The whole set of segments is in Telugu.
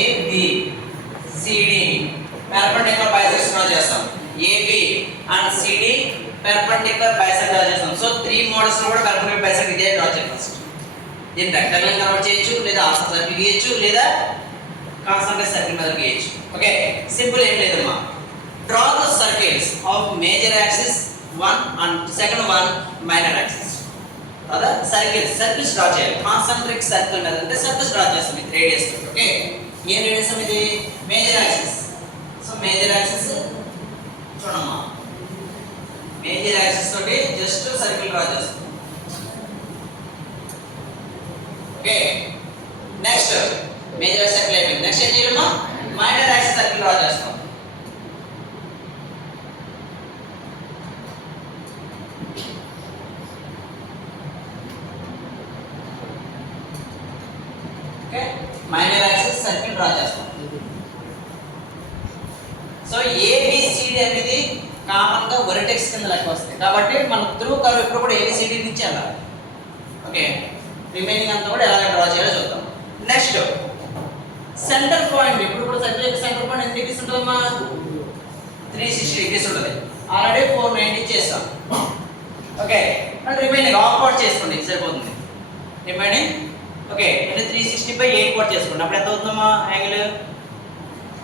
AB C D perpendicular bisects draw చేస్తాం. A B and C D perpendicular bisect draw చేస్తాం. సో 3 మోడల్స్ లో కూడా పెర్పెండిక్యులర్ బైసెక్ట్ ఇదే డ్రా చేయాలి. ఫస్ట్ దీన్ని రెక్టాంగిల్ కన్వర్ట్ చేయొచ్చు, లేదా ఆఫ్ సర్కిల్ గీయొచ్చు, లేదా కాన్సంట్రేట్ సర్కిల్ మీద గీయొచ్చు. ఓకే, సింపుల్ ఏం లేదమ్మా. Draw the circles of major axis 1 and second one minor axis. అదా సర్కిల్స్ డ్రా చేయాలి. కాన్సంట్రిక్ సర్కిల్ మీద అంటే సర్కిల్స్ డ్రా చేస్తాం ఇది రేడియస్. ఓకే, ఏం రేడియస్ ఇది? Major axis. So major axis చూడమ్మా, మేజర్ యాక్సిస్ తోటి జస్ట్ సర్కిల్ డ్రా చేస్తాం. ఓకే, నెక్స్ట్ మేజర్ సర్కిల్ అయిపోయింది. నెక్స్ట్ ఏం చేయాలమ్మా? మైనర్ యాక్సిస్ సర్కిల్ డ్రా చేస్తాం. Okay, minor axis circle draw చేస్తాం. సో ఏబిసిడి అనేది కామన్ గా వర్టెక్స్ కింద లెక్క వస్తుంది కాబట్టి మనం త్రూ కర్వ్ ఇప్పుడు కూడా ఏబిసిడి నుంచి వెళ్ళాలి. ఓకే, రిమైనింగ్ అంతా కూడా ఎలా డ్రా చేయాలో చూద్దాం. Next centre point. ఇప్పుడు కూడా సర్కిల్ యొక్క సెంటర్ పాయింట్ ఎంత డిగ్రీస్ ఉంటుందమ్మా? 360 డిగ్రీస్ ఉంటుంది. ఆల్రెడీ 490 చేస్తాం. Okay, and remaining half part చేసుకోండి సరిపోతుంది. రిమైనింగ్ ఓకే అంటే 360 బై 8 పార్ట్ చేసుకోండి. అప్పుడు ఎంత అవుతుందమ్మా? యాంగిల్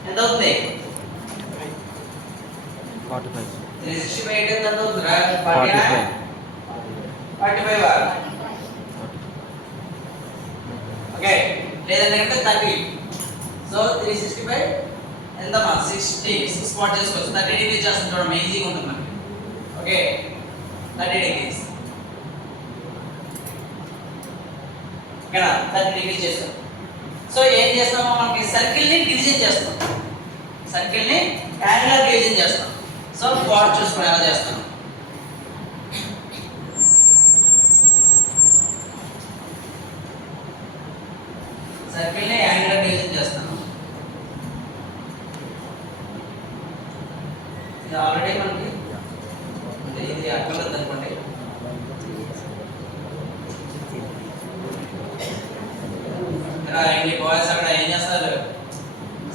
ఎంత అవుతుంది? 45. 360 బై 8 ఎంత అవుతుందిరా? 45. 45 ఓకే, లేదంటే 30. సో 360 బై ఎంతమ్మా? 6 పార్ట్ చేసుకోవచ్చు. 30 డిగ్రీస్ చేస్తాం చూడమ్మా, ఈజీగా ఉంటుంది మనకి. ఓకే, 30 డిగ్రీస్ ఓకేనా? 30 డిగ్రీస్ చేస్తాం. సో ఏం చేస్తామో మనకి సర్కిల్ ని డివిజన్ చేస్తాం. సర్కిల్ ని యాంగులర్ డివిజన్ చేస్తాం. సో పార్ట్ చూసుకొని ఎలా చేస్తాం? సర్కిల్ ని యాంగులర్ డివిజన్ చేస్తాం. ఇది ఆల్రెడీ మనకి అంటే ఇది అక్కర్లేదు అనుకోండి. ఇక్కడ బాయ్స్ అక్కడ ఏం చేస్తారు?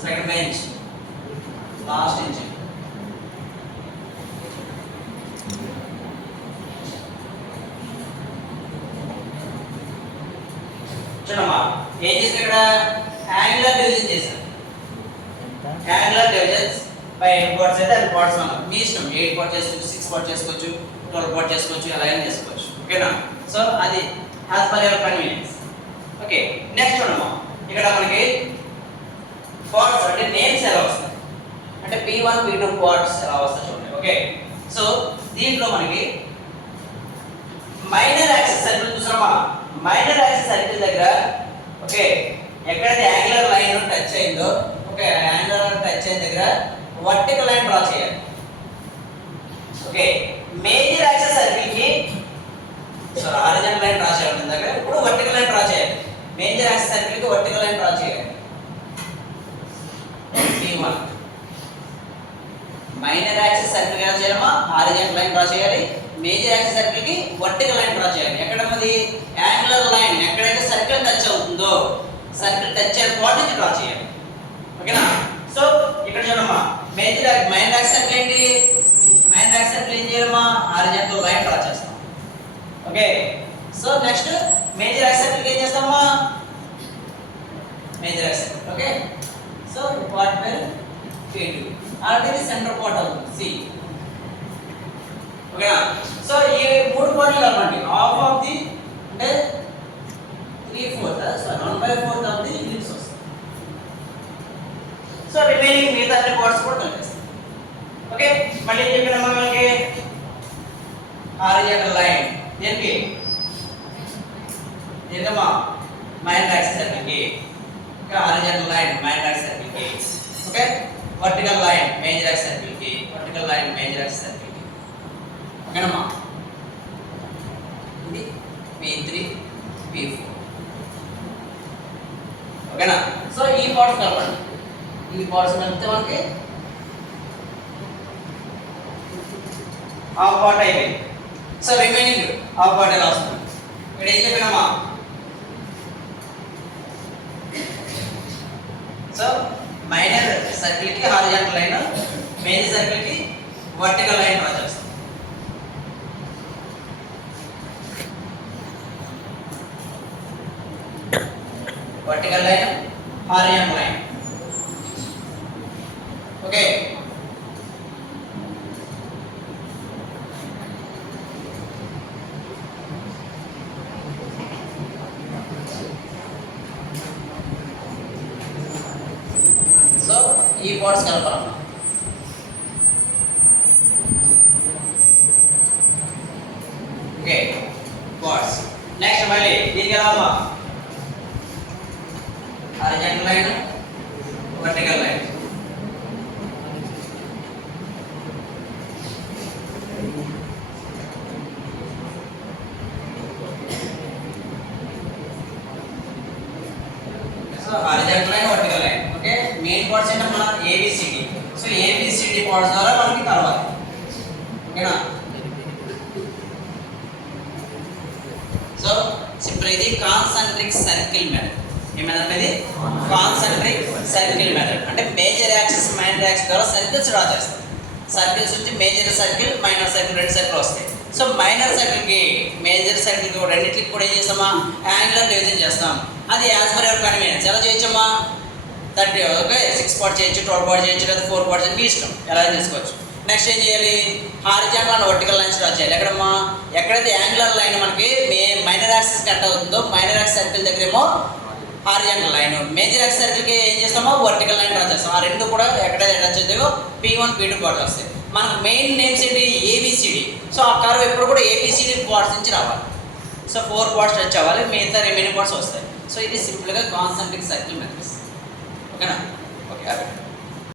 Second bench last inch. చూడమ్మా ఏం చేసిన ఇక్కడ యాంగులర్ డివిజన్ చేశారు. యాంగులర్ డివిజన్స్ బై 8 పార్ట్స్ అయితే అది పార్ట్స్ మనం మీ ఇష్టం. 8 పార్ట్ చేసుకోవచ్చు, 6 పార్ట్ చేసుకోవచ్చు, 12 పార్ట్ చేసుకోవచ్చు, అలా ఏం చేసుకోవచ్చు. ఓకేనా? సో అది as per your convenience. Okay, next చూడమ్మా ఇక్కడ మనకి పార్ట్స్ అంటే నేమ్స్ ఎలా వస్తాయి అంటే P1 P2 పార్ట్స్ ఎలా వస్తాయి చూడండి. ఓకే, సో దీంట్లో మనకి మైనర్ యాక్సిస్ సర్కిల్ చూసామా? మైనర్ యాక్సిస్ సర్కిల్ దగ్గర ఓకే ఎక్కడైతే యాంగులర్ లైన్ టచ్ అయిందో ఓకే యాంగులర్ టచ్ అయిన దగ్గర వర్టికల్ లైన్ డ్రా చేయాలి. ఓకే, మేజర్ యాక్సిస్ సర్కిల్ కి సో హారిజాంటల్ లైన్ డ్రా చేయాలి దగ్గర. ఇప్పుడు వర్టికల్ లైన్ డ్రా చేయాలి. మేజర్ యాక్సిస్ సర్కిల్ కి వర్టికల్ లైన్ డ్రా చేయాలి. P1 మైనర్ యాక్సిస్ సర్కిల్ కి చేయాలమా? హారిజాంటల్ లైన్ డ్రా చేయాలి. మేజర్ యాక్సిస్ సర్కిల్ కి వర్టికల్ లైన్ డ్రా చేయాలి. ఎక్కడ మరి యాంగులర్ లైన్ ఎక్కడైతే సర్కిల్ టచ్ అవుతుందో సర్కిల్ టచ్ అయ్యే పాయింట్ నుంచి డ్రా చేయాలి. ఓకేనా? సో ఇక్కడ చూడమ్మా మైనర్ యాక్సిస్ సర్కిల్ ఏంటి? మైనర్ యాక్సిస్ సర్కిల్ ఏం చేయాలమ్మా? హారిజాంటల్ లైన్ డ్రా చేస్తాం. Okay, so next major axis circle ఏం చేస్తామా? Major axis. Okay, so part పేరు P2 ఆల్రెడీ సెంటర్ పార్ట్ అవుతుంది C. ఓకేనా? సో ఈ మూడు పార్ట్లు కలపండి. హాఫ్ ఆఫ్ ది అంటే 3/4 సో 1/4 ఆఫ్ ది లిప్స్ వస్తుంది. సో రిమైనింగ్ మిగతా అన్ని పార్ట్స్ కూడా కలిపేస్తాం. ఓకే, మళ్ళీ ఏం చెప్పినామా మనకి? హారిజాంటల్ లైన్ దేనికి? దీనికమ్మా మైనర్ యాక్సిస్ సర్కిల్ కి. Okay, horizontal line minor axis circle కి. Okay, vertical line major axis circle కి. Vertical line major axis circle కి. ఓకేనమ్మా? ఇది P3 P4. ఓకేనా? సో ఈ పార్ట్స్ కలపండి. ఈ పార్ట్స్ కలిపితే మనకి హాఫ్ పార్ట్ అయిపోయింది. సో రిమైనింగ్ హాఫ్ పార్ట్ ఎలా వస్తుంది? ఇక్కడ ఏం చెప్పినామా? సో మైనర్ సర్కిల్ కి హారిజాంటల్ లైన్, మేజర్ సర్కిల్ కి వర్టికల్ లైన్ డ్రా చేస్తాం. Vertical line, horizontal line. Okay, so ఈ పార్ట్స్ కలపాలమ్మా. Okay parts. నెక్స్ట్ మళ్ళీ దీనికి రావమ్మా, horizontal line, vertical line. So horizontal line, vertical line. Okay, main parts ఏంటమ్మా ఏబిసిడి. సో ఏబిసిడి పార్ట్స్ ద్వారా మనకి కలవాలి. ఓకేనా? సో సింపుల్, ఇది కాన్సెంట్రిక్ సర్కిల్ మెథడ్. ఏమైనా ఇది కాన్సెంట్రిక్ సర్కిల్ మెథడ్ అంటే మేజర్ యాక్సిస్ మైనర్ యాక్సిస్ ద్వారా సర్కిల్స్ డ్రా చేస్తాం. సర్కిల్స్ వచ్చి మేజర్ సర్కిల్, మైనర్ సర్కిల్, రెండు సర్కిల్ వస్తాయి. సో మైనర్ సర్కిల్కి మేజర్ సర్కిల్కి రెండింటికి కూడా ఏం చేస్తామా, యాంగులర్ డివిజన్ చేస్తాం. అది యాజ్ పర్ యువర్ కన్వీనియన్స్. ఎలా చేయొచ్చమ్మా, 30 ఓకే 6 పార్ట్ చేయొచ్చు, 12 పార్ట్ చేయొచ్చు, లేదా 4 పార్ట్ చేయొచ్చు, మీ ఇష్టం ఎలా చేసుకోవచ్చు. నెక్స్ట్ ఏం చేయాలి, horizontal and vertical lines draw చేయాలి. ఎక్కడమ్మా, ఎక్కడైతే యాంగులర్ లైన్ మనకి మైనర్ యాక్సిస్ కట్ అవుతుందో మైనర్ యాక్సిస్ సర్కిల్ దగ్గరేమో హారిజాంటల్ లైన్, మేజర్ యాక్సిస్ సర్కిల్కి ఏం చేస్తామో వర్టికల్ లైన్ డ్రా చేస్తాం. ఆ రెండు కూడా ఎక్కడైతే టచ్ అవుతాయో P1 P2 పార్ట్స్ వస్తాయి. మనకు మెయిన్ నేమ్స్ ఏంటి, ఏబిసిడి. సో ఆ కర్వ్ ఎప్పుడు కూడా ఏబిసిడి పార్ట్స్ నుంచి రావాలి. సో 4 పార్ట్స్ టచ్ అవ్వాలి, మిగతా రిమైనింగ్ పార్ట్స్ వస్తాయి. సో ఇది సింపుల్గా కాన్సెంట్రిక్ సర్కిల్ మెథడ్స్. ఓకేనా? ఓకే.